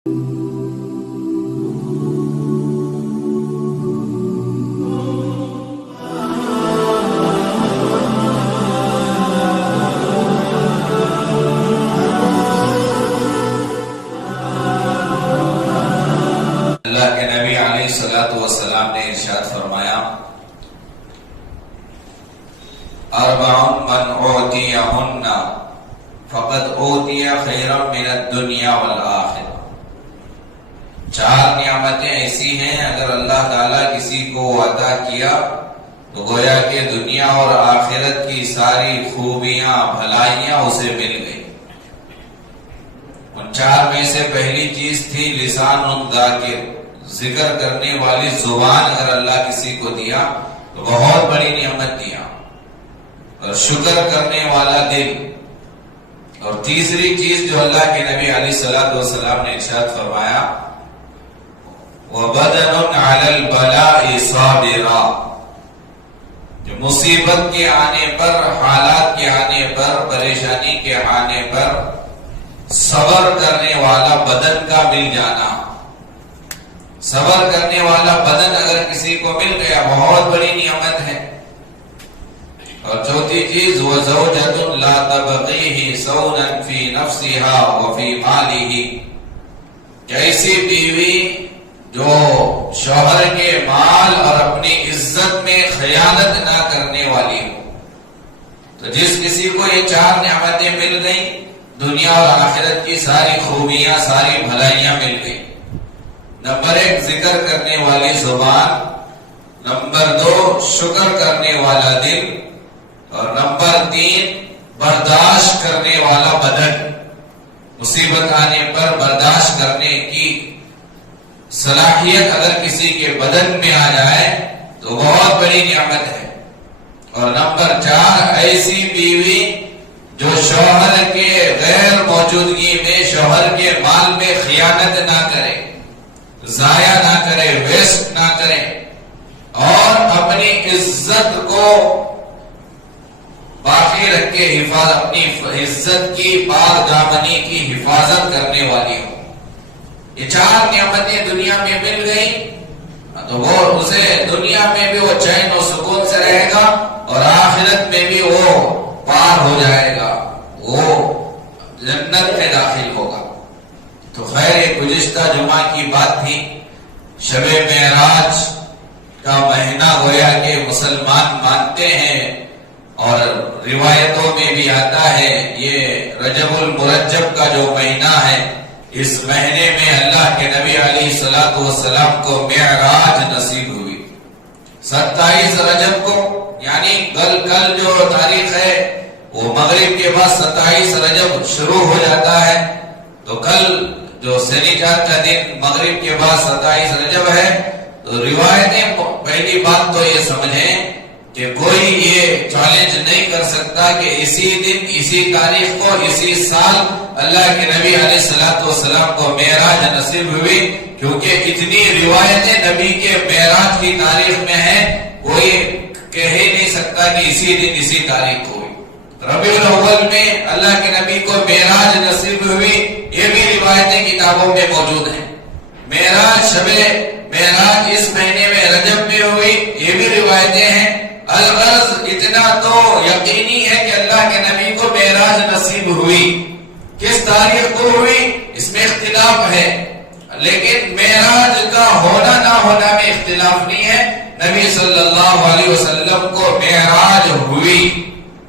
اللہ کے نبی علیہ السلام نے ارشاد فرمایا، اربع من اوتیہن فقد اوتی خیرا من الدنیا والآخرہ۔ چار نعمتیں ایسی ہیں اگر اللہ تعالیٰ کسی کو عطا کیا تو گویا کہ دنیا اور آخرت کی ساری خوبیاں بھلائیاں اسے مل گئی۔ ان چار میں سے پہلی چیز تھی لسان ذاکر، ذکر کرنے والی زبان اگر اللہ کسی کو دیا تو بہت بڑی نعمت دیا، اور شکر کرنے والا دل۔ اور تیسری چیز جو اللہ کے نبی علیہ السلام نے ارشاد فرمایا، وَبَدَنٌ عَلَى الْبَلَاءِ صَابِرًا، جو مصیبت کے آنے پر، حالات کے آنے پر، پریشانی کے آنے پر صبر کرنے والا بدن کا مل جانا۔ صبر کرنے والا بدن اگر کسی کو مل گیا بہت بڑی نعمت ہے۔ اور چوتھی چیز، وَزَوْجَةٌ لَا تَبْغِيهِ صَوْنًا فِي نَفْسِهَا وَفِي مَالِهِ، ایسی بیوی جو شوہر کے مال اور اپنی عزت میں خیانت نہ کرنے والی ہو۔ تو جس کسی کو یہ چار نعمتیں مل گئیں، دنیا اور آخرت کی ساری خوبیاں، ساری بھلائیاں مل گئی۔ نمبر 1 ذکر کرنے والی زبان، نمبر 2 شکر کرنے والا دل، اور نمبر 3 برداشت کرنے والا بدن۔ مصیبت آنے پر برداشت کرنے کی صلاحیت اگر کسی کے بدن میں آ جائے تو بہت بڑی نعمت ہے۔ اور نمبر 4 ایسی بیوی جو شوہر کے غیر موجودگی میں شوہر کے مال میں خیانت نہ کرے، ضائع نہ کرے، ویسٹ نہ کرے، اور اپنی عزت کو باقی رکھ کے اپنی عزت کی پاکدامنی کی حفاظت کرنے والی ہو۔ یہ چار نعمتیں دنیا میں مل گئی تو وہ اسے دنیا میں بھی وہ چین و سکون سے رہے گا، اور آخرت میں بھی وہ پار ہو جائے گا، وہ جنت میں داخل ہوگا۔ تو خیر، یہ گزشتہ جمعہ کی بات تھی۔ شب معراج کا مہینہ گویا کہ مسلمان مانتے ہیں، اور روایتوں میں بھی آتا ہے یہ رجب المرجب کا جو مہینہ ہے، اس مہینے میں اللہ کے نبی علیہ السلام کو معراج نصیب ہوئی۔ 27 رجب کو، یعنی کل جو تاریخ ہے وہ مغرب کے بعد 27 رجب شروع ہو جاتا ہے، تو کل جو سنیچر کا دن مغرب کے بعد 27 رجب ہے۔ تو روایتیں پہلی بات تو یہ سمجھیں کہ کوئی یہ چیلنج نہیں کر سکتا کہ اسی دن، اسی تاریخ کو، اسی سال اللہ کے نبی علیہ السلام کو معراج نصیب ہوئی، کیونکہ اتنی روایتیں نبی کے معراج کی تاریخ میں ہیں، کوئی کہہ ہی نہیں سکتا کہ اسی دن، اسی تاریخ کو ہوئی۔ ربیع الاول میں اللہ کے نبی کو معراج نصیب ہوئی، یہ بھی روایتیں کتابوں میں موجود ہیں۔ معراج، شب معراج اس مہینے میں رجب میں ہوئی، یہ بھی روایتیں ہیں۔ الغرض اتنا تو یقینی ہے کہ اللہ کے نبی کو معراج نصیب ہوئی۔ کس تاریخ کو ہوئی اس میں اختلاف ہے، لیکن معراج کا ہونا نہ ہونا میں اختلاف نہیں ہے۔ نبی صلی اللہ علیہ وسلم کو معراج ہوئی۔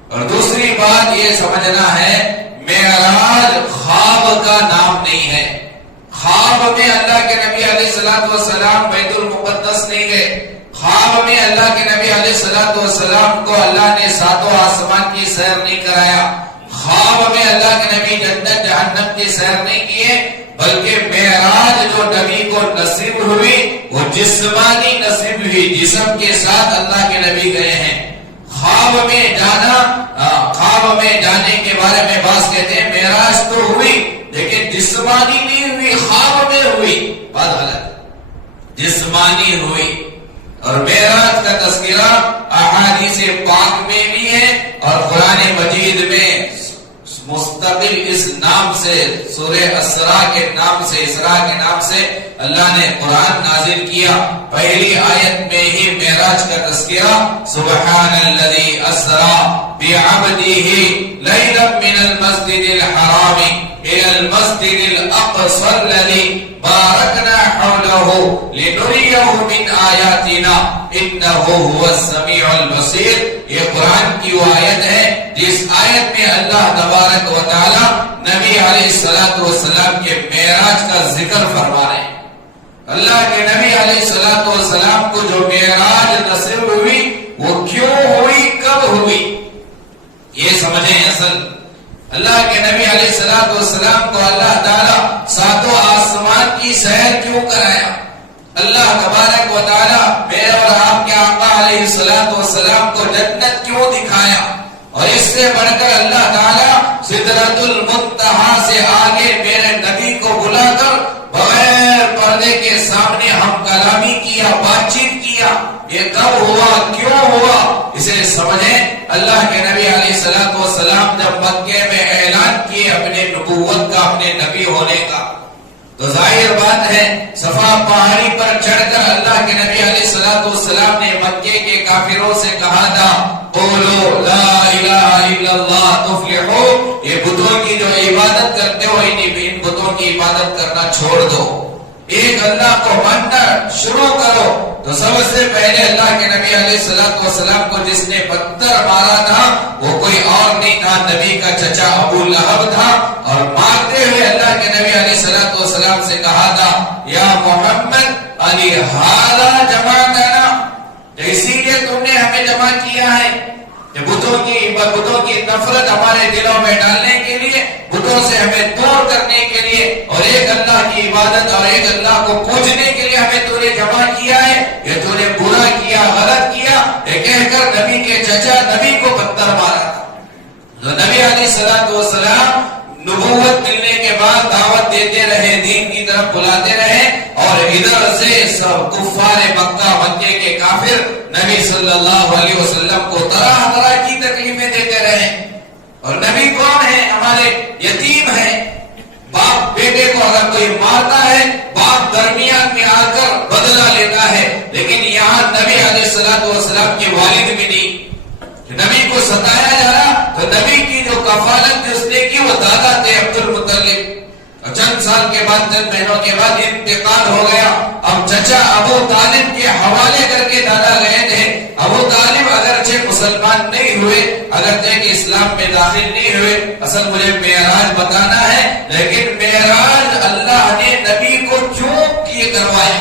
اور دوسری بات یہ سمجھنا ہے، معراج خواب کا نام نہیں ہے۔ خواب میں اللہ کے نبی علیہ السلام بیت المقدس نہیں گئے۔ خواب میں اللہ کے نبی علیہ السلام کو اللہ نے 7 آسمان کی سیر نہیں کرایا۔ خواب میں اللہ کے نبی جنت جہنم کی سیر نہیں کیے، بلکہ معراج جو نبی کو نصیب ہوئی وہ جسمانی نصیب ہوئی، جسم کے ساتھ اللہ کے نبی گئے ہیں۔ خواب میں جانا، خواب میں جانے کے بارے میں بعض کہتے ہیں معراج تو ہوئی لیکن جسمانی نہیں ہوئی، خواب میں ہوئی، بات غلط، جسمانی ہوئی۔ اور معراج کا تذکرہ احادیث پاک میں بھی ہے، اور قرآن مجید میں مستقل اس نام سے، سورہ اسراء کے نام سے، اسراء کے نام سے اللہ نے قرآن نازل کیا. پہلی آیت میں ہی معراج کا تذکرہ، سبحان الذی اسرا بعبدہ لیلا من المسجد الحرام الى المسجد الاقصى الذي باركنا حوله لنريه من آیاتنا انه هو السمیع البصیر. یہ قرآن کی وہ آیت ہے جس آیت میں اللہ تبارک و تعالی نبی علیہ الصلوۃ والسلام کے معراج کا ذکر فرما رہے ہیں. اللہ کے نبی علیہ الصلوۃ والسلام کو جو معراج نصیب ہوئی وہ کیوں ہوئی، کب ہوئی، یہ سمجھیں. اصل اللہ کے نبی علیہ الصلوۃ والسلام کو اللہ تعالی ساتوں آسمان کی سیر کیوں کرایا؟ اللہ تبارک و تعالی میرے اور آپ کے آقا علیہ الصلوۃ والسلام کو جنت کیوں دکھایا؟ اور اس سے بڑھ کر اللہ تعالی سدرۃ المنتہا سے آگے میرے نبی کو بلا کر بغیر پردے کے سامنے ہم کلامی کیا، بات چیت کیا. یہ کب ہوا، کیوں ہوا، اسے سمجھیں. اللہ کے نبی علیہ الصلوۃ والسلام جب مکے میں اعلان کیے اپنے نبوت کا، اپنے نبی ہونے کا، تو ظاہر بات ہے صفا پہاڑی پر چڑھ کر اللہ کے نبی علیہ الصلوۃ والسلام نے مکے کے کافروں سے کہا تھا قولوا لا الہ الا اللہ تفلحوا. یہ بتوں کی جو عبادت کرتے ہو ان بتوں کی عبادت کرنا چھوڑ دو، ایک اللہ کو ماننا شروع کرو. تو سب سے پہلے اللہ کے نبی علیہ الصلوۃ والسلام کو جس نے پتھر مارا تھا وہ کوئی اور نہیں تھا، نبی کا چچا ابو لہب تھا. اور مارتے ہوئے اللہ کے نبی علیہ الصلوۃ والسلام سے کہا تھا یا محمد علی ہذا جمعتنا، اسی لیے تم نے ہمیں جمع کیا ہے کہ بتوں کی نفرت ہمارے دلوں میں ڈالنے کے لیے، بتوں سے ہمیں دور کرنے کے لیے، اور ایک اللہ کی عبادت اور ایک اللہ کو پوجنے کے لیے ہمیں تو نے جمع کیا ہے. یہ تو نے برا کیا، غلط کیا، یہ کہہ کر نبی کے چچا نبی کو پتھر مارا تھا. تو نبی علیہ الصلوۃ والسلام نبوت ملنے کے بعد دعوت دیتے رہے، دین کی طرف بلاتے رہے، اور ادھر سے سب کفار مکے کے کافر نبی صلی اللہ علیہ وسلم کو طرح طرح کی تکلیفیں دیتے رہے. اور نبی کون ہے؟ ہمارے یتیم ہیں. باپ بیٹے کو اگر کوئی مارتا ہے باپ درمیان میں آ کر بدلہ لیتا ہے، لیکن یہاں نبی علیہ الصلوۃ والسلام کے والد بھی نہیں، نبی کو ستایا جا رہا. تو نبی کی جو کفالت اس نے کی وہ دادا تھے عبد المطلب. چند سال کے بعد، چند مہینوں کے بعد انتقال ہو گیا. اب چچا ابو طالب کے حوالے کر کے دادا گئے تھے. ابو طالب اگرچہ مسلمان نہیں ہوئے، اگرچہ کہ اسلام میں داخل نہیں ہوئے. اصل مجھے معراج بتانا ہے، لیکن معراج اللہ نے نبی کو کیوں کیے کروایا،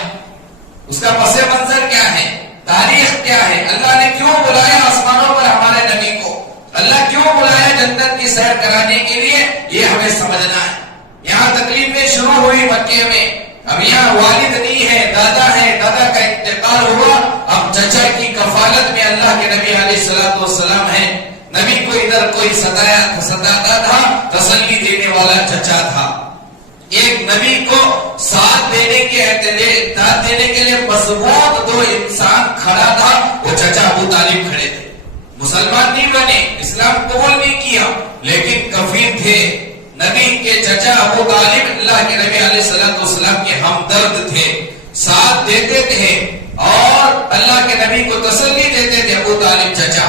اس کا پس منظر کیا ہے، تاریخ کیا ہے، اللہ نے کیوں بلایا آسمانوں پر ہمارے نبی کو، اللہ کیوں بلایا جنت کی سیر کرانے کے لیے، یہ ہمیں سمجھنا ہے. یہاں تکلیفیں شروع ہوئی مکے میں. اب یہاں والد نہیں ہے، دادا ہے، دادا کا انتقال ہوا. اب چچا کی کفالت میں اللہ کے نبی علیہ الصلوۃ والسلام ہے. نبی کو ادھر کوئی ستاتا تھا، تسلی دینے والا چچا تھا. ایک نبی کو ساتھ دینے کے لیے مضبوط دو انسان کھڑا تھا، وہ چچا ابو طالب کھڑے تھے. مسلمان نہیں بنے، اسلام قبول نہیں کیا، لیکن کفیل تھے. نبی کے چچا ابو طالب اللہ کے نبی علیہ الصلوۃ والسلام کے ہمدرد تھے، ساتھ دیتے تھے اور اللہ کے نبی کو تسلی دیتے تھے. ابو طالب چچا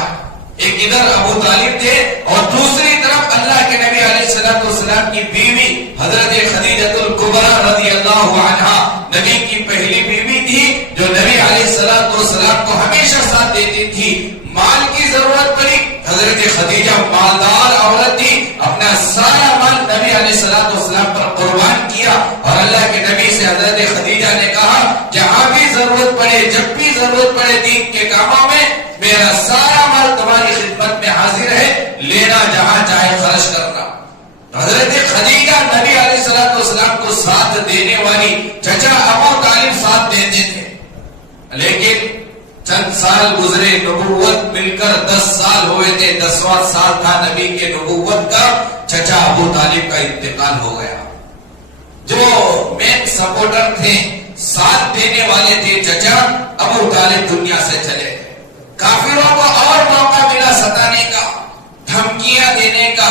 ایک ادھر ابو طالب تھے، اور دوسری طرف اللہ کے نبی علیہ الصلوۃ والسلام کی بیوی حضرت خدیجہ الکبریٰ رضی اللہ عنہا نبی کی پہلی بیوی تھی، جو نبی علیہ الصلوۃ والسلام کو ہمیشہ ساتھ دیتی تھی. مال کی ضرورت پڑی، حضرت خدیجہ مالدار عورت تھی، اپنا سارا مال نبی علیہ الصلوۃ والسلام پر قربان کیا. اور اللہ کے نبی سے حضرت خدیجہ نے کہا جہاں بھی ضرورت پڑے، جب بھی ضرورت پڑے دین کے کاموں میں، میرا سارا مال تمہاری خدمت میں حاضر ہے، لینا جہاں چاہے خرچ کرنا. حضرت خدیجہ نبی علیہ الصلوۃ والسلام کو ساتھ دینے والی، چچا ابو طالب ساتھ دیتے تھے. لیکن چند سال گزرے، نبوت مل کر 10 سال ہوئے تھے، 10واں سال تھا نبی کے نبوت کا. چچا ابو طالب کا انتقال ہو گیا. جو مین سپورٹر تھے، ساتھ دینے والے تھے، چچا ابو طالب دنیا سے چلے گئے. کافروں کو اور موقع ملا ستانے کا، دھمکیاں دینے کا،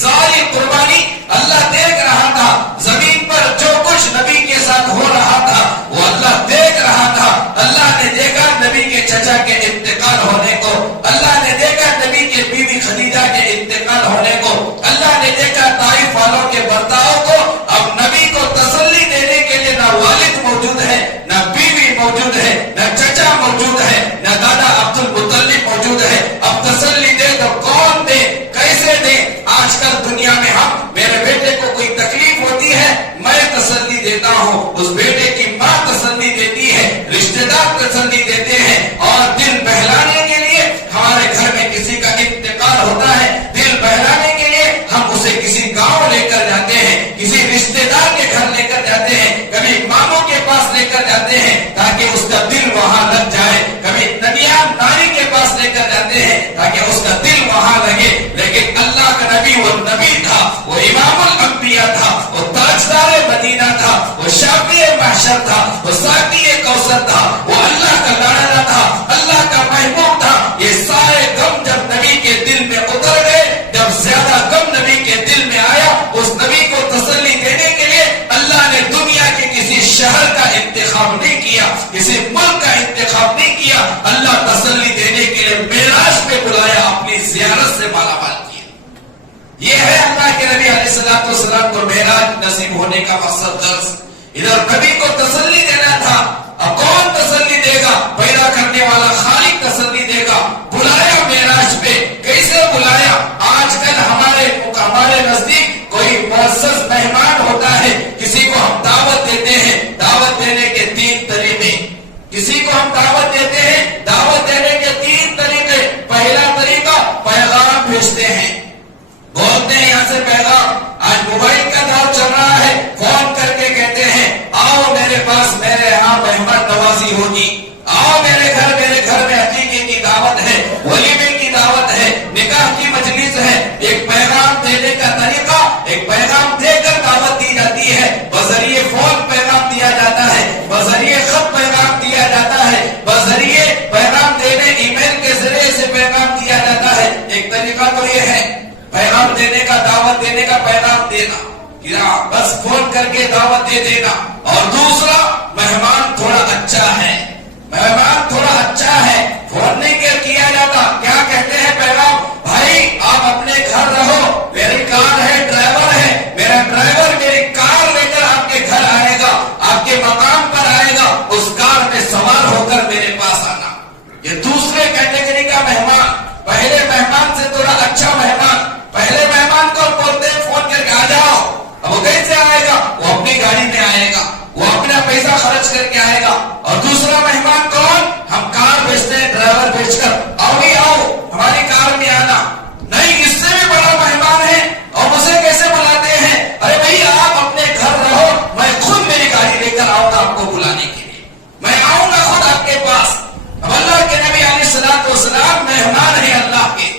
ساری قربانی اللہ دیکھ رہا تھا. زمین پر جو کچھ نبی کے ساتھ ہو رہا تھا وہ اللہ دیکھ رہا تھا. اللہ نے دیکھا نبی کے چچا کے انتقال ہونے کو, اللہ نے دیکھا نبی کے بیوی خدیجہ کے انتقال ہونے کو, اللہ نے دیکھا طائف والوں کے برتاؤ کو. اب نبی کو تسلی دینے کے لیے نہ والد موجود ہے, نہ بیوی موجود ہے, نہ چچا موجود ہے, نہ دادا عبد المطلب موجود ہے. اب تسلی دے تو کون دے, کیسے دے؟ آج کل دنیا میں ہم, میرے بیٹے کو کوئی تکلیف ہوتی ہے میں تسلی دیتا ہوں, اس بیٹے کی ماں تسلی دیتی ہے, رشتہ دار تسلی دیتے ہیں. اور دل بہلانے کے لیے ہمارے گھر میں کسی کا انتقال ہوتا ہے, دل بہلانے کے لیے ہم اسے کسی گاؤں لے کر جاتے ہیں, کسی رشتہ دار کے گھر لے کر جاتے ہیں, کبھی ماموں کے پاس لے کر جاتے ہیں تاکہ اس کا دل وہاں لگ جائے, کبھی ننیان نانی کے پاس لے کر جاتے ہیں تاکہ اس کا دل وہاں لگے. لیکن اللہ کا نبی وہ نبی تھا, وہ امام الانبیاء تھا, وہ تاجدار مدینہ تھا, وہ شافع محشر تھا, وہ ساقی کوثر تھا, وہ اللہ کا لاڈلا تھا, اللہ کا محبوب تھا. یہ سارے غم جب نبی کے دل میں اتر گئے, جب زیادہ غم نبی کے دل میں آیا, اس نبی کو تسلی دینے کے لیے اللہ نے دنیا کے کسی شہر کا انتخاب نہیں کیا, کسی ملک کا انتخاب نہیں کیا. اللہ تسلی دینے کے لیے معراج پہ بلایا, اپنی زیارت سے مالا مال کیا. یہ ہے اللہ کے نبی علیہ الصلوۃ والسلام کو معراج نصیب ہونے کا مقصد. درس ادھر نبی کو تسلی دینا تھا. اب کون تسلی دے گا؟ پیدا کرنے والا خالق تسلی دے گا. بلایا معراج پہ, کیسے بلایا؟ آج کل ہمارے نزدیک کوئی معزز مہمان ہوتا ہے, کسی کو ہم دعوت دیتے ہیں, دعوت دینے کے 3 طریقے. کسی کو ہم دعوت دیتے ہیں, دعوت دینے کے 3 طریقے. پہلا طریقہ پیغام بھیجتے ہیں, بولتے ہیں یہاں سے پیغام. آج موبائل کا دور چل رہا ہے, فون کر کے کہتے ہیں آؤ میرے پاس, میرے یہاں مہمان نوازی ہوگی, آؤ میرے گھر میں عقیقے کی دعوت ہے, ولیمے کی دعوت ہے, نکاح کی مجلس ہے. ایک پیغام دینے کا طریقہ, ایک پیغام دے کر دعوت دی جاتی ہے. بذریعے فون پیغام دیا جاتا ہے, بذریعے خط پیغام دیا جاتا ہے, بذریعے پیغام دینے ای میل کے ذریعے سے پیغام دیا جاتا ہے. ایک طریقہ تو یہ ہے پیغام دینے کا, دعوت دینے کا, پیغام دینا, بس فون کر کے دعوت دے دینا. اور دوسرا, مہمان تھوڑا اچھا ہے, مہمان تھوڑا اچھا ہے, فون نہیں کیا جاتا. کیا کہتے ہیں پیغام؟ بھائی آپ اپنے گھر رہو, میری کار ہے, ڈرائیور ہے, میرا ڈرائیور میری کار لے کر آپ کے گھر آئے گا, آپ کے مقام پر آئے گا, اس کار میں سوار ہو کر میرے پاس آنا. یہ دوسرے کیٹیگری کا مہمان. پہلے مہمان سے تھوڑا اچھا مہمان, پہلے مہمان کو بولتے ہیں فون کر کے آ جاؤ. اب وہ کیسے آئے گا؟ وہ اپنی گاڑی میں آئے گا, وہ اپنا پیسہ خرچ کر کے آئے گا. اور دوسرا مہمان کون؟ ہم کار بھیجتے ہیں, ڈرائیور بھیج کر آؤ بھی آؤ ہماری کار میں آنا. نہیں, اس سے بھی بڑا مہمان ہے. اور اسے کیسے بلاتے ہیں؟ ارے بھائی آپ اپنے گھر رہو, میں خود میری گاڑی لے کر آؤں گا آپ کو بلانے کے لیے, میں آؤں گا خود آپ کے پاس. اب اللہ کے نبی علیہ الصلوۃ والسلام مہمان ہے اللہ کے.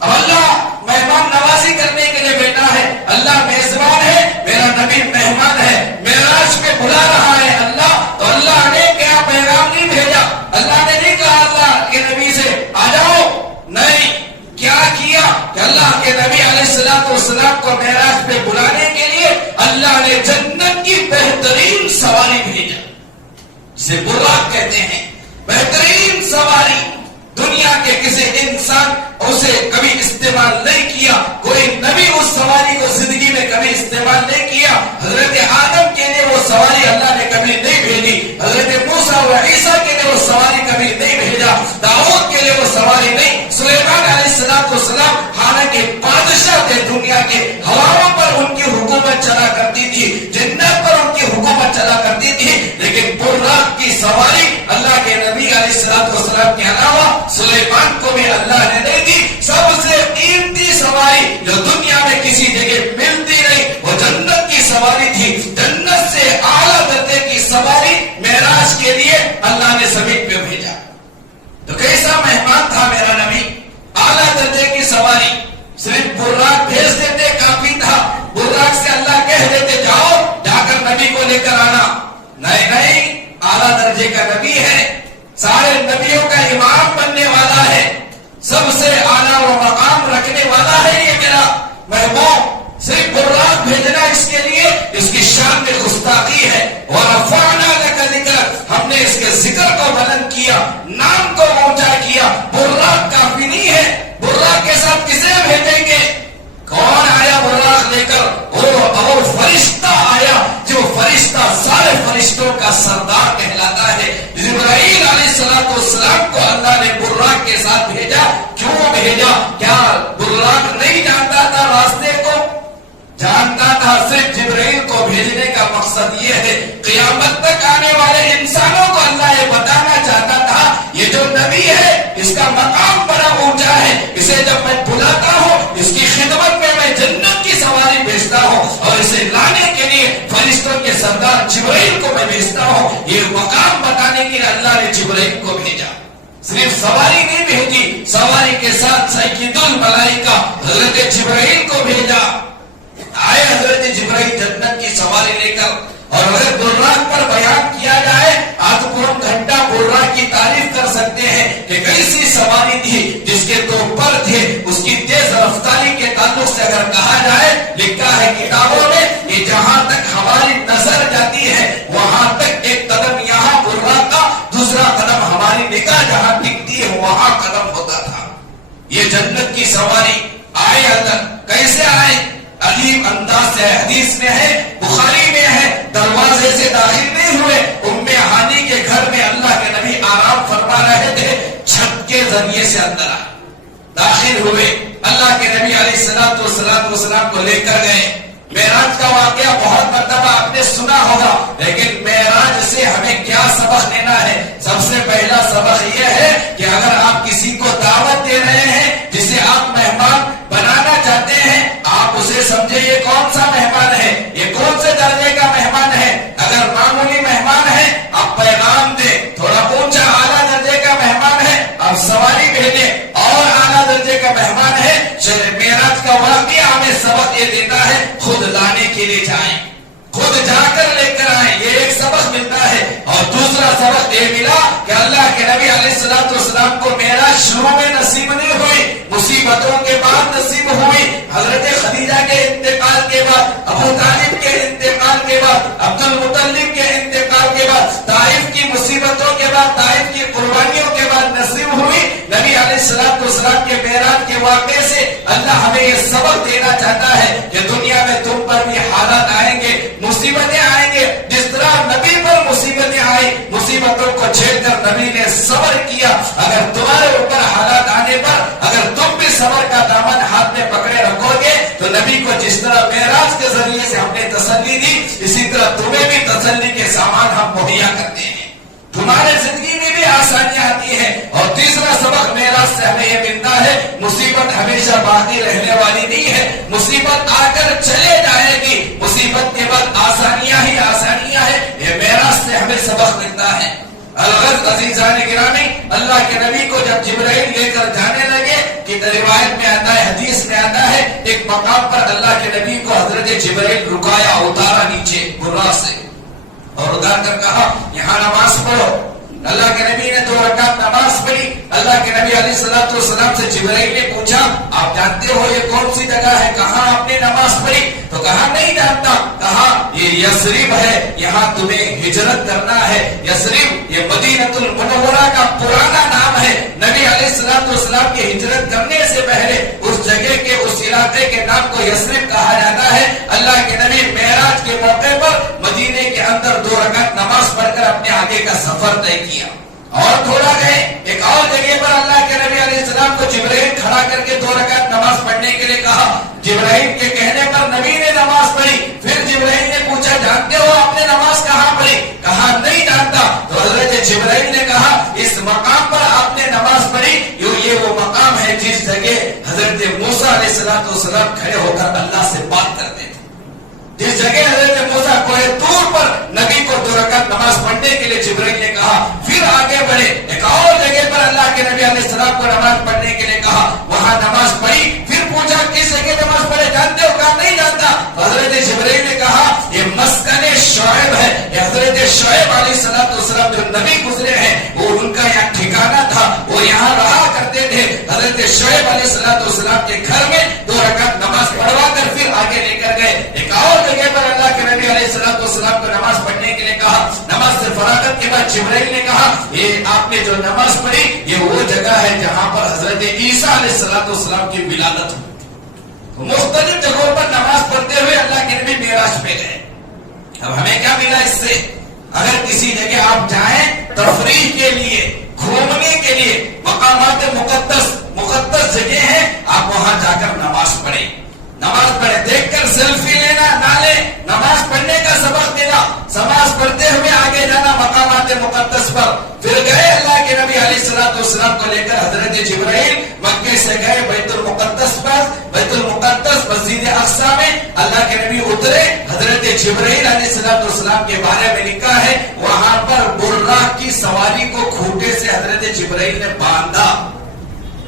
اب اللہ مہمان نوازی کرنے کے لیے بیٹھا ہے, اللہ میزبان ہے, میرا نبی مہمان ہے, معراج پہ بلا رہا ہے اللہ. تو اللہ نے کیا پیغام نہیں بھیجا؟ اللہ نے نہیں کہا اللہ کے نبی سے آ جاؤ, نہیں. کیا کیا کہ اللہ کے نبی علیہ الصلوۃ والسلام کو معراج پہ بلانے کے لیے اللہ نے جنت کی بہترین سواری بھیجا, جسے براق کہتے ہیں. بہترین سواری, دنیا کے کسی انسان اسے کبھی استعمال نہیں کیا, کوئی نبی اس سواری کو زندگی میں کبھی استعمال نہیں کیا. حضرت آدم کے لیے وہ سواری اللہ نے کبھی نہیں بھیجی, حضرت موسیٰ و عیسیٰ کے لیے وہ سواری کبھی نہیں بھیجا, داؤد کے لیے وہ سواری نہیں, سلیمان علیہ السلام حالانکہ بادشاہ تھے دنیا کے, ہواؤں پر ان کی حکومت چلا کرتی تھی, جنت پر ان کی حکومت چلا کرتی تھی, لیکن براق کی سواری اللہ کے نبی علیہ السلام کے علاوہ سلیمان کو بھی اللہ نے نہیں دی. سب سے قیمتی سواری جو دنیا میں کسی جگہ ملتی نہیں, وہ جنت کی سواری تھی. جنت سے اعلیٰ درجے کی سواری معراج کے لیے اللہ نے زمین پہ بھیجا. تو کیسا مہمان تھا میرا نبی, اعلیٰ درجے کی سواری. صرف براق بھیج دیتے کافی تھا, براق سے اللہ کہہ دیتے جاؤ جا کر نبی کو لے کر آنا. نہیں, اعلیٰ درجے کا نبی ہے, سارے نبیوں کا امام بننے والا ہے, سب سے اعلیٰ و مقام رکھنے والا ہے یہ میرا محبوب. بھیجنے کا مقصد یہ ہے قیامت تک آنے والے انسانوں کو اللہ یہ بتانا چاہتا تھا یہ جو نبی ہے اس کا مقام بڑا اونچا ہے، اسے جب میں بلاتا ہوں اس کی خدمت میں جنت کی سواری بھیجتا ہوں اور اسے لانے کے لیے فرشتوں کے سردار جبرائیل کو میں بھیجتا ہوں۔ یہ مقام بتانے کے لیے اللہ نے جبرائیل کو بھیجا، صرف سواری نہیں بھیجی، سواری کے ساتھ سید الملائکہ حضرت جبرائیل کو بھیجا۔ آئے حضرت جبرائیل جنت کی سواری لے کر، اور اگر براق پر بیان کیا جائے آج کو ہم گھنٹہ براق کی تعریف کر سکتے ہیں کہ کیسی سواری تھی جس کے دو پر تھے، اس کی تیز رفتاری کے تعلق سے اگر کہا جائے لکھا ہے کتابوں میں کہ جہاں تک ہماری نظر جاتی ہے وہاں تک ایک قدم یہاں براق کا، دوسرا قدم ہماری نگاہ جہاں ٹکتی ہے وہاں قدم ہوتا تھا۔ یہ جنت کی سواری آئے اندر، کیسے آئے؟ عجیب انداز سے حدیث میں ہے، بخاری میں ہے، دروازے سے داخل نہیں ہوئے، ام ہانی کے گھر میں اللہ کے نبی آرام فرما رہے تھے، چھت کے ذریعے سے اندر آئے، داخل ہوئے، اللہ کے نبی علیہ السلام کو لے کر گئے۔ معراج کا واقعہ بہت مرتبہ آپ نے سنا ہوگا، لیکن معراج سے ہمیں کیا سبق لینا ہے؟ سب سے پہلا سبق یہ ہے کہ اگر آپ کسی کو دعوت دے رہے ہیں جسے آپ مہمان بنانا چاہتے ہیں، آپ اسے سمجھے یہ کون سا مہمان ہے، یہ کون سے درجے کا مہمان ہے۔ اگر معمولی مہمان ہے آپ پیغام دیں، تھوڑا اونچا اعلیٰ درجے کا مہمان ہے آپ سواری بھیجیں، اور اعلیٰ درجے کا مہمان ہے۔ معراج کا واقعہ ہمیں سبق یہ دیتا ہے خود لانے کے لیے جائیں، خود جا کر لے کر آئیں، یہ ایک سبق ملتا ہے۔ اور دوسرا سبق یہ ملا کہ اللہ کے نبی علیہ السلام کو معراج شروع میں نصیب نہیں ہوئی، مصیبتوں کے بعد نصیب ہوئی۔ حضرت خدیجہ کے انتقال کے بعد، ابو طالب کے انتقال کے بعد، عبد المطلب کے انتقال کے بعد، طائف کی مصیبتوں کے بعد، طائف کی قربانیوں کے بعد نصیب ہوئی۔ نبی علیہ السلام کے معراج کے واقعے سے اللہ ہمیں یہ سبق دینا چاہتا ہے کہ دنیا میں تم پر بھی حالات آئیں گے، مصیبتیں آئیں گے، جس طرح نبی پر مصیبتیں آئی، مصیبتوں کو جھیل کر نبی نے صبر کیا۔ اگر تمہارے اوپر حالات آنے پر اگر تم بھی صبر کا دامن ہاتھ میں پکڑے رکھو گے تو نبی کو جس طرح معراج کے ذریعے سے ہم نے تسلی دی، اسی طرح تمہیں بھی تسلی کے سامان ہم مہیا کرتے ہیں، تمہارے زندگی میں بھی آسانیاں آتی ہیں۔ اور تیسرا سبق معراج سے ہمیں یہ ملتا ہے مصیبت ہمیشہ باقی رہنے والی نہیں ہے، مصیبت آ کر چلے جائے گی، مصیبت کے بعد آسانیاں ہی آسانیاں ہیں۔ یہ معراج سے ہمیں سبق ملتا ہے۔ الغرض عزیزان گرامی، اللہ کے نبی کو جب جبرائیل لے کر جانے لگے کہ روایت میں آتا ہے، حدیث میں آتا ہے، ایک مقام پر اللہ کے نبی کو حضرت جبرائیل رکایا، اتارا نیچے براق سے اور اتار کر کہا یہاں نماز پڑھو۔ اللہ کے نبی نے 2 رکعت نماز پڑھی۔ اللہ کے نبی علیہ السلام سے جبرائیل نے پوچھا آپ جانتے ہو یہ کون سی جگہ ہے، کہاں آپ نے نماز پڑھی؟ تو کہا نہیں جانتا۔ کہا یہ یثرب ہے، یہاں تمہیں ہجرت کرنا ہے۔ یثرب یہ مدینۃ المنورہ کا پرانا نام ہے۔ نبی علیہ السلام کی ہجرت کرنے سے پہلے اس جگہ کے، اس علاقے کے نام کو یثرب کہا جاتا ہے۔ اللہ کے نبی معراج کے موقع پر مدینے کے اندر 2 رکعت نماز پڑھ کر اپنے آگے کا سفر طے کیا۔ اور تھوڑا گئے ایک اور جگہ پر اللہ کے نبی علیہ السلام کو جبرائیل کھڑا کر کے 2 رکعت نماز پڑھنے کے لیے کہا۔ جبرائیل کے کہنے پر نبی نے نماز پڑھی۔ پھر جبرائیل نے پوچھا جانتے ہو آپ نے نماز کہاں پڑھی؟ کہا نہیں جانتا۔ تو حضرت جبرائیل نے کہا اس مقام پر آپ نے نماز پڑھی، یہ وہ مقام ہے جس جگہ حضرت موسیٰ علیہ السلام کھڑے ہو کر اللہ سے بات کرتے تھے، جس جگہ حضرت موسیٰ کوہ طور پر نبی کو 2 رکعت نماز پڑھنے کے لیے جبرائیل نے کہا۔ پھر آگے بڑھے ایک اور جگہ پر اللہ کے نبی علیہ السلام کو نماز پڑھنے کے لیے کہا، وہاں نماز پڑھی۔ پھر پوچھا کس جگہ نماز پڑھے جانتے ہو؟ کہا نہیں جانتا۔ حضرت جبرائیل نے کہا یہ مسکن شعیب ہے، یہ حضرت شعیب علیہ السلام جو نبی گزرے ہیں وہ ان کا یہاں ٹھکانہ تھا، وہ یہاں رہا کرتے تھے۔ حضرت شعیب علیہ السلام کے گھر میں 2 رکعت نماز پڑھوا کر پھر آگے لے کر گئے۔ ایک اور جگہ پر اللہ کے نبی علیہ السلام کو نماز پڑھنے کے لیے کہا۔ نماز سے فراغت کے بعد جبرائیل نے کہا یہ آپ نے جو نماز پڑھی یہ وہ جگہ ہے جہاں پر حضرت عیسیٰ علیہ السلام کی ولادت ہوئی۔ مختلف جگہوں پر نماز پڑھتے ہوئے اللہ کے نبی معراج پہ گئے۔ اب ہمیں کیا ملا اس سے؟ اگر کسی جگہ آپ جائیں تفریح کے لیے، گھومنے کے لیے، مقامات مقدس جگہ ہیں، آپ وہاں جا کر نماز پڑھیں۔ نماز پڑھے دیکھ کر سیلفی لینا نہ لے، نماز پڑھنے کا اترے حضرت جبرائیل علیہ السلام کے بارے میں لکھا ہے وہاں پر براق کی سواری کو کھوٹے سے حضرت جبرائیل نے باندھا.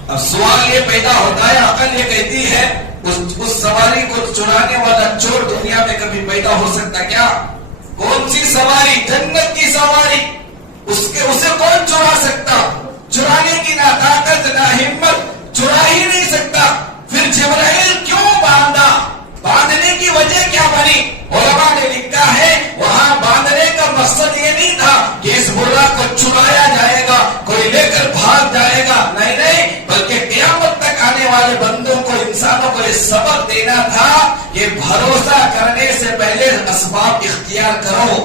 اب سوال یہ پیدا ہوتا ہے, عقل یہ کہتی ہے اس سواری کو چرانے والا چور دنیا میں کبھی پیدا ہو سکتا کیا؟ کون سی سواری؟ جنت کی سواری. اسے کون چرا سکتا؟ چرانے کی نہ طاقت نہ ہمت, چرا ہی نہیں سکتا. پھر جبرائیل کیوں باندھا؟ باندھنے کی وجہ کیا بنی؟ علماء نے لکھا ہے وہاں باندھنے کا مقصد یہ نہیں تھا کہ اس براق کو چرایا جائے گا, کوئی لے کر بھاگ جائے گا, نہیں, بلکہ قیامت تک آنے والے بندوں کو, انسانوں کو یہ سبق دینا تھا کہ بھروسہ کرنے سے پہلے اسباب اختیار کرو.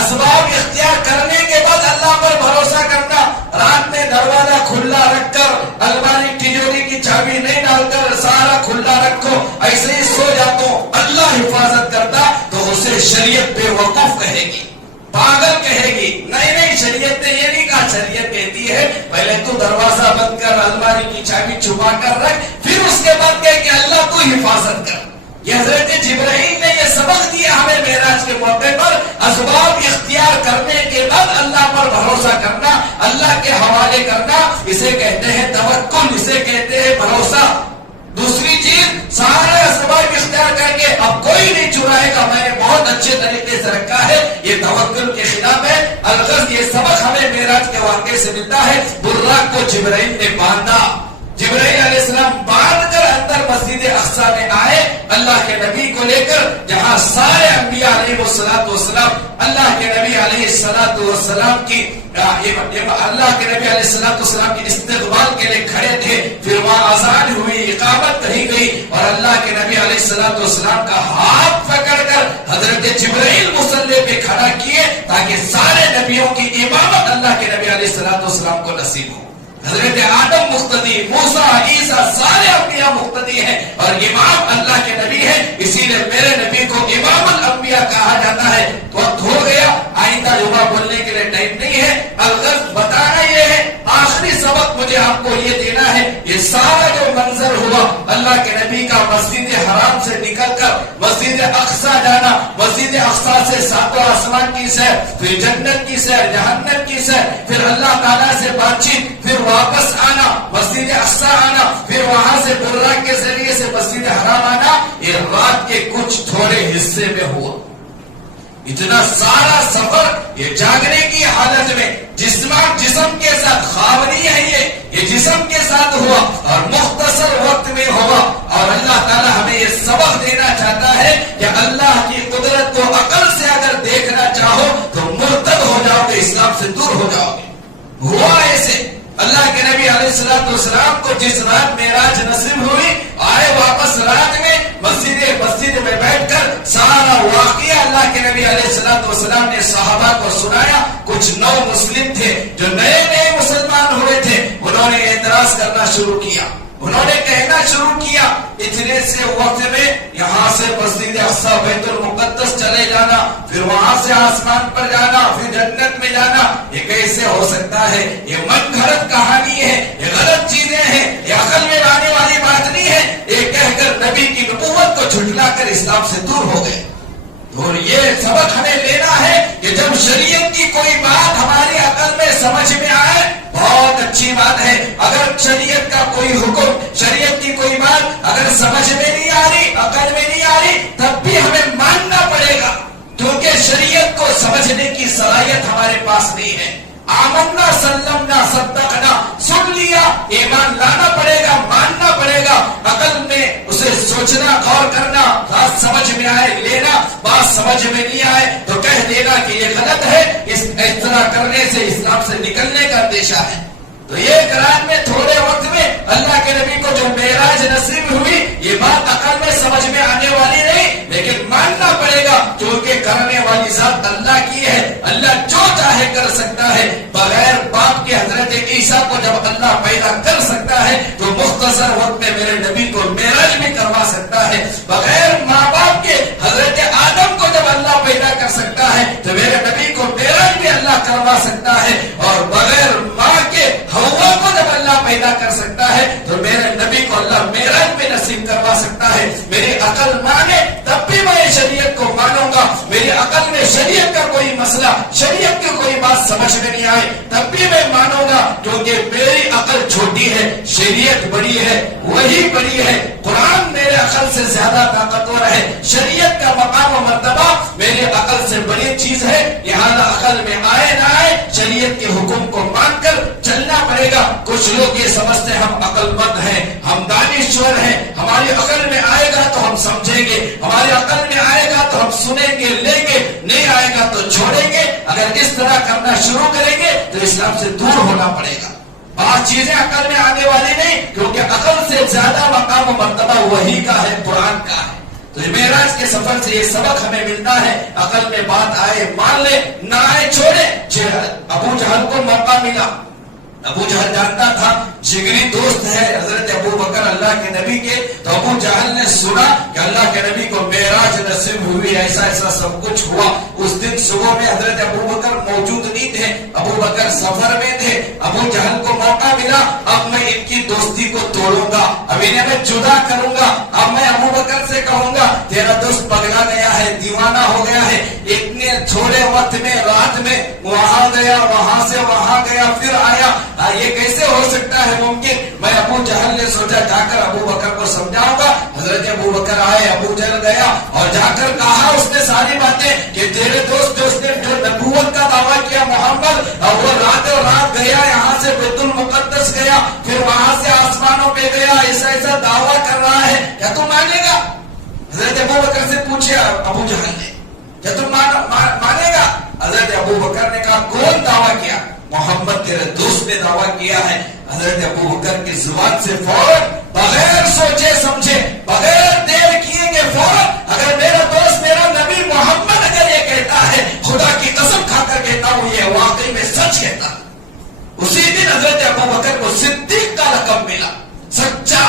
اسباب اختیار کرنے کے بعد اللہ پر بھروسہ کرنا. رات میں دروازہ کھلا رکھ کر, الماری تجوری کی چابی نہیں ڈال کر سارا کھلا رکھو, ایسے ہی سو جاتا اللہ حفاظت کرتا تو اسے شریعت بے وقوف کہے گی, پاگل کہے گی. نہیں, شریعت نے یہ نہیں کہا. شریعت کہتی ہے پہلے تو دروازہ بند کر, الماری کی چابی چھپا کر رکھ, پھر اس کے بعد کہے کہ اللہ تو حفاظت کر. یہ حضرت جبرائیل نے یہ سبق دیا ہمیں معراج کے موقع پر. اسباب اختیار کرنے کے بعد اللہ پر بھروسہ کرنا, اللہ کے حوالے کرنا, اسے کہتے ہیں توکل, اسے کہتے ہیں بھروسہ. دوسری چیز, سارے اسباب اختیار کر کے اب کوئی نہیں چرائے گا, میں نے بہت اچھے طریقے سے رکھا ہے, یہ توکل کے خلاف ہے. الغرض یہ سبق ہمیں معراج کے واقعے سے ملتا ہے. براق کو جبرائیل نے باندھا. جبرائیل علیہ السلام باندھ کر اندر مسجد اقصی میں آئے اللہ کے نبی کو لے کر, جہاں سارے انبیاء علیہ السلام اللہ کے نبی علیہ السلام کی اللہ کے نبی علیہ السلام کی استقبال کے لیے کھڑے تھے. پھر وہاں اذان ہوئی, اقامت کہی گئی, اور اللہ کے نبی علیہ السلام کا ہاتھ پکڑ کر حضرت جبرائیل مصلی پہ کھڑا کیے تاکہ سارے نبیوں کی امامت اللہ کے نبی علیہ السلام کو نصیب ہو. حضرت آدم مقتدی, موسیٰ, عیسیٰ, سارے انبیاء مقتدی ہیں اور امام اللہ کے نبی ہے. اسی لیے میرے نبی کو امام الانبیاء کہا جاتا ہے. وقت ہو گیا, آئندہ جمعہ بولنے کے لیے ٹائم نہیں ہے. الغرض بتانا یہ ہے, آخری سبق مجھے آپ کو یہ دینا ہے. یہ سارا جو منظر ہوا اللہ کے نبی کا مسجد حرام سے نکل کر مسجد اقصی جانا, مسجد اقصی سے ساتوں آسمان کی سیر, پھر جنت کی سیر, جہنم کی سیر, پھر اللہ تعالیٰ سے بات چیت, پھر واپس آنا, مسجد اقصی آنا, پھر وہاں سے براق کے ذریعے سے مسجد حرام آنا, یہ رات کے کچھ تھوڑے حصے میں ہوا. اتنا سارا سفر یہ جاگنے کی حالت میں, جسم کے ساتھ خواب نہیں ہے, یہ جسم کے ساتھ ہوا اور مختصر وقت میں ہوا. اور اللہ تعالیٰ ہمیں یہ سبق دینا چاہتا ہے کہ اللہ کی قدرت کو عقل سے اگر دیکھنا چاہو تو مرتد ہو جاؤ گے, اسلام سے دور ہو جاؤ گے. ہوا ایسے. اللہ کے نبی علیہ السلام کو جس رات معراج نصیب ہوئی, آئے واپس رات میں مسجد میں بیٹھ کر سارا واقعہ اللہ کے نبی علیہ السلام نے صحابہ کو سنایا. کچھ نو مسلم تھے جو نئے مسلمان ہوئے تھے, انہوں نے اعتراض کرنا شروع کیا, انہوں نے کہنا شروع کیا اتنے سے وقت میں یہاں سے مسجد اقصی بیت المقدس چلے جانا, پھر وہاں سے آسمان پر جانا, پھر جنت میں جانا, یہ کیسے ہو سکتا ہے؟ یہ من گھڑت کہانی ہے, یہ غلط چیزیں ہیں, یہ عقل میں آنے والی بات نہیں ہے. یہ کہہ کر نبی کی نبوت کو جھٹلا کر اسلام سے دور ہو گئے. اور یہ سبق ہمیں لینا ہے کہ جب شریعت کی کوئی بات ہماری عقل میں سمجھ میں آئے بہت اچھی بات ہے. اگر شریعت کا کوئی حکم, شریعت کی کوئی بات اگر سمجھ میں نہیں آ رہی, عقل میں نہیں آ رہی, تب بھی ہمیں ماننا پڑے گا, کیونکہ شریعت کو سمجھنے کی صلاحیت ہمارے پاس نہیں ہے. آمنا سلمنا صدقنا, سن لیا, ایمان لانا پڑے گا, ماننا پڑے گا. عقل میں اسے سوچنا, غور کرنا, بات سمجھ میں آئے لینا, بات سمجھ میں نہیں آئے تو کہہ دینا کہ یہ غلط ہے, اس طرح کرنے سے اسلام سے نکلنے کا اندیشہ ہے. تو یہ قرآن میں تھوڑے وقت میں اللہ کے نبی کو جو معراج نصیب ہوئی, یہ بات عقل میں سمجھ میں آنے والی نہیں, لیکن ماننا پڑے گا کیونکہ کرنے والی ذات اللہ کی ہے. اللہ جو چاہے کر سکتا ہے. بغیر باپ کے حضرت عیسیٰ کو جب اللہ پیدا کر سکتا ہے تو مختصر وقت میں میرے نبی کو معراج بھی کروا سکتا ہے. بغیر ماں باپ کے حضرت آدم کو جب اللہ پیدا کر سکتا ہے تو میرے نبی کو معراج بھی اللہ کروا سکتا ہے. اور بغیر ماں کے ہوا کو جب اللہ پیدا کر سکتا ہے تو میرے نبی کو اللہ معراج میں نصیب کروا سکتا ہے. میری عقل مانے تب بھی میں شریعت کو مانوں گا، میری عقل میں شریعت کا کوئی مسئلہ، شریعت کی کوئی بات سمجھ میں نہیں آئے تب بھی میں مانوں گا، کیونکہ میری عقل چھوٹی ہے، شریعت بڑی ہے، وہی بڑی ہے، قرآن میرے عقل سے زیادہ طاقتور ہے، شریعت کا مقام و مرتبہ میری عقل سے بڑی چیز ہے، لہذا عقل میں آئے نہ آئے شریعت کے حکم کو مان کر چلنا پڑے گا۔ کچھ لوگ یہ سمجھتے ہیں ہم عقل مند ہیں، ہم دانشور ہیں، ہماری عقل میں آئے گا تو ہم سمجھیں گے، ہماری عقل میں آئے گا تو ہم سنیں گے لیں گے، نہیں آئے گا تو چھوڑیں گے۔ اگر اس طرح کرنا شروع کریں گے تو اسلام سے دور ہونا پڑے گا۔ بعض چیزیں عقل میں آنے والی نہیں، کیونکہ عقل سے زیادہ مقام و مرتبہ وحی کا ہے، قرآن کا ہے۔ تو معراج کے سفر سے یہ سبق ہمیں ملتا ہے، عقل میں بات آئے مان لے، نہ آئے چھوڑے۔ ابو جہل کو موقع ملا، ابو جہل جانتا تھا جگری دوست ہے حضرت ابو بکر اللہ کے نبی کے، تو ابو جہل نے سنا کہ اللہ کے نبی کو معراج نصیب ہوئی، ایسا ایسا سب کچھ ہوا۔ اس دن صبح میں حضرت ابو بکر موجود نہیں تھے، ابو بکر سفر میں تھے۔ ابو جہل کو موقع ملا، اب میں ان کی دوستی کو توڑوں گا، اب انہیں میں جدا کروں گا، اب میں ابو بکر سے کہوں گا تیرا دوست پگلا گیا ہے، دیوانہ ہو گیا ہے، اتنے تھوڑے وقت میں رات میں وہاں گیا، وہاں سے وہاں گیا، پھر آیا، یہ کیسے ہو سکتا ہے ممکن؟ میں ابو جہل نے سوچا جا کر ابو بکر کو سمجھاؤں گا۔ حضرت ابو بکر آئے، ابو جہل گیا اور جا کر کہا اس نے ساری باتیں کہ تیرے دوست نے جو نبوت کا دعویٰ کیا محمد، اور وہ رات گیا یہاں سے بیت المقدس گیا، پھر وہاں سے آسمانوں پہ گیا، ایسا ایسا دعویٰ کر رہا ہے، کیا تم مانے گا؟ حضرت ابو بکر سے پوچھے ابو جہل نے، کیا تم مانے گا؟ حضرت ابو بکر نے کہا کون دعویٰ کیا؟ محمد تیرے دوست نے دعویٰ کیا ہے۔ حضرت ابو بکر کی زبان سے فوراً بغیر سوچے سمجھے، بغیر دیر کیے کہ فوراً اگر میرا دوست میرا نبی محمد اگر یہ کہتا ہے، خدا کی قسم کھا کر کہتا ہوں یہ واقعی میں سچ کہتا۔ اسی دن حضرت ابو بکر کو صدیق کا لقب ملا، سچا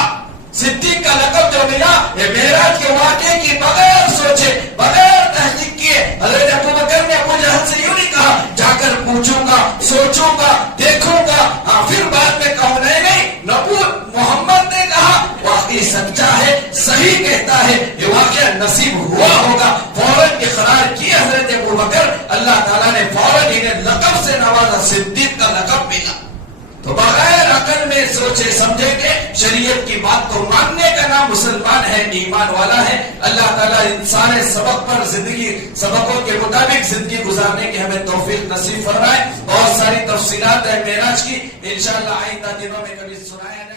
صدیق کا لقب جو ملا یہ معراج کے واقعے کی بغیر سوچے بغیر تحقیق کیے۔ حضرت ابو بکر نے ابو جہل سے یوں نہیں کہا جا کر پوچھوں گا، سوچوں گا، دیکھوں گا، پھر بعد میں کہوں، نہیں، نبوت محمد نے کہا واقعی سچا ہے، صحیح کہتا ہے، یہ واقعہ نصیب ہوا ہوگا۔ فوراً اقرار کیا حضرت ابو بکر، اللہ تعالیٰ نے فوراً انہیں لقب سے نوازا، صدیق کا لقب ملا۔ تو بغیر عقل میں سوچے سمجھے کہ شریعت کی بات کو ماننے کا نام مسلمان ہے، ایمان والا ہے۔ اللہ تعالیٰ ان سارے سبق پر زندگی، سبقوں کے مطابق زندگی گزارنے کی ہمیں توفیق نصیب فرمائے۔ بہت ساری تفصیلات ہے معراج کی، انشاءاللہ آئندہ دنوں میں کبھی سنایا جائے۔